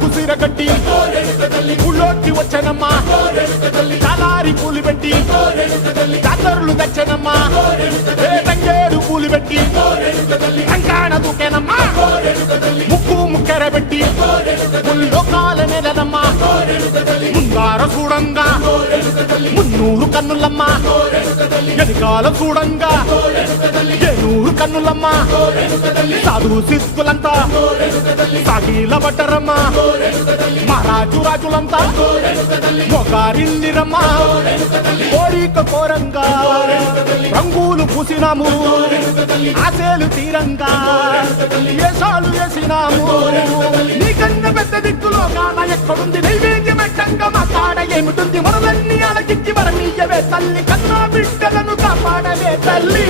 కుసిరగట్టి ఊళ్ళోకి వచ్చనమ్మా చాలారి పూలు పెట్టి జాతరులు తెచ్చనమ్మా తంగేడు పూలు పెట్టి కంకాణ దూకేనమ్మా ముక్కు ముక్కెర పెట్టి ముల్లోకాల నెలనమ్మా ముందార చూడంగా మున్నూరు కన్నులమ్మా వెనకాల చూడంగా ఏనూరు కన్నులమ్మా సాధువు సిద్ధులంతా సాగిల బట్టరమ్మా మహారాజు రాజులంతా మొగారిల్లిరమ్మా కోరిక కోరంగా రంగులు పూసినాము ఆశలు తీరంగా వేషాలు వేసినాము నీకన్నా పెద్ద దిక్కులో కాన ఎక్కడుంది నైవేద్యం పెట్టంగా మా కాడ ఏమిటుంది మనలన్నీ అలకిచ్చి వరమీయవే తల్లి కన్నా బిడ్డలను కాపాడవే తల్లి